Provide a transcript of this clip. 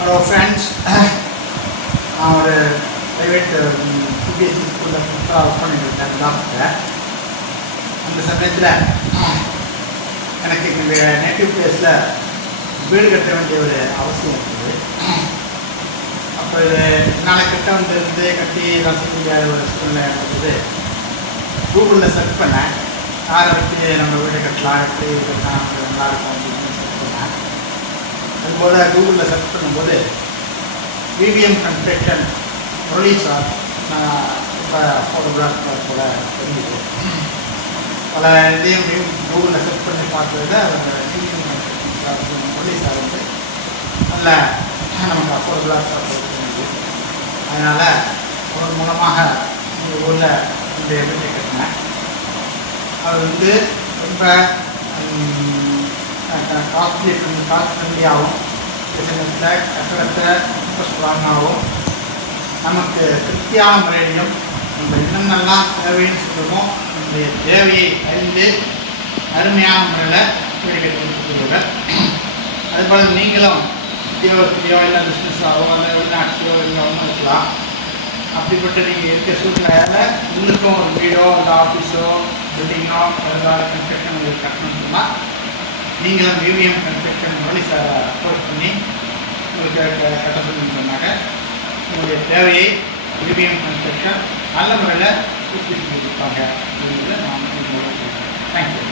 Hello friends, நான் ஒரு private CBSE ஸ்கூலில் புதுசாக ஒர்க் பண்ணிட்டுருக்கேன் டாக்டர். அந்த சமயத்தில் எனக்கு என்னுடைய நேட்டிவ் பிளேஸில் வீடு கட்ட வேண்டிய ஒரு அவசியம் இருக்குது. அப்போ இது என்னால் கிட்ட வந்து கட்டி ரசிக்க முடியாத ஒரு சூழ்நிலை இருந்தது. கூகுளில் சர்ச் பண்ணேன், யாரை வச்சு நம்ம வீடு கட்டலாம், எப்படி கட்டலாம், நல்லாயிருக்கும் அப்படின்னு சர்ச் பண்ணேன். அதுபோல் கூகுளில் சர்ச் பண்ணும்போது விவிஎம் கன்ஸ்ட்ரக்ஷன் முரளி சார் இப்போ ஃபோட்டோகிராஃப் கூட தெரிஞ்சுது. பல இதையும் கூகுளில் சர்ச் பண்ணி பார்த்ததில் அந்த VVM construction sir Murali sir வந்து நல்ல நமக்கு ஃபோட்டோகிராஃபாக தெரிஞ்சுது. அதனால் அவர் மூலமாக எங்கள் ஊரில் என்னுடைய வீட்டை கட்டினேன். அவர் வந்து ரொம்ப காஸ்ட் ஃப்ரெண்ட்லியாகவும் பிஸ்னஸில் கட்டடத்தை ரொம்ப ஸ்ட்ராங்காகவும் நமக்கு திருப்தியான முறையிலையும் நம்ம என்னென்னலாம் தேவைன்னு சொல்லுமோ நம்முடைய தேவையை அறிந்து அருமையான முறையில் வீடு கட்டி கொடுத்துருவாங்க. அதுபோல் நீங்களும் உத்தியோகத்திலையோ இல்லை பிஸ்னஸாகவோ இல்லை வெளிநாட்டிலையோ இல்லை ஒன்றும் இருக்கலாம். அப்படிப்பட்ட நீங்கள் இருக்க சூழ்நிலையில் உங்களுக்கும் ஒரு வீடோ இல்லை ஆஃபீஸோ பில்டிங்கோ ஏதாவது கன்ஸ்ட்ரக்ஷன் உங்களுக்கு கட்டணும்னு சொன்னால் நீங்களும் விவிஎம் கன்ஸ்ட்ரக்ஷன் முரளி சாரை அப்ரோச் பண்ணி உங்களுக்கு கட்ட சொன்னாங்க. உங்களுடைய தேவையை விவிஎம் கன்ஸ்ட்ரக்ஷன் நல்ல முறையில் பூர்த்தி செஞ்சு கொடுப்பாங்க அப்படிங்கிறத நான் தேங்க்யூ.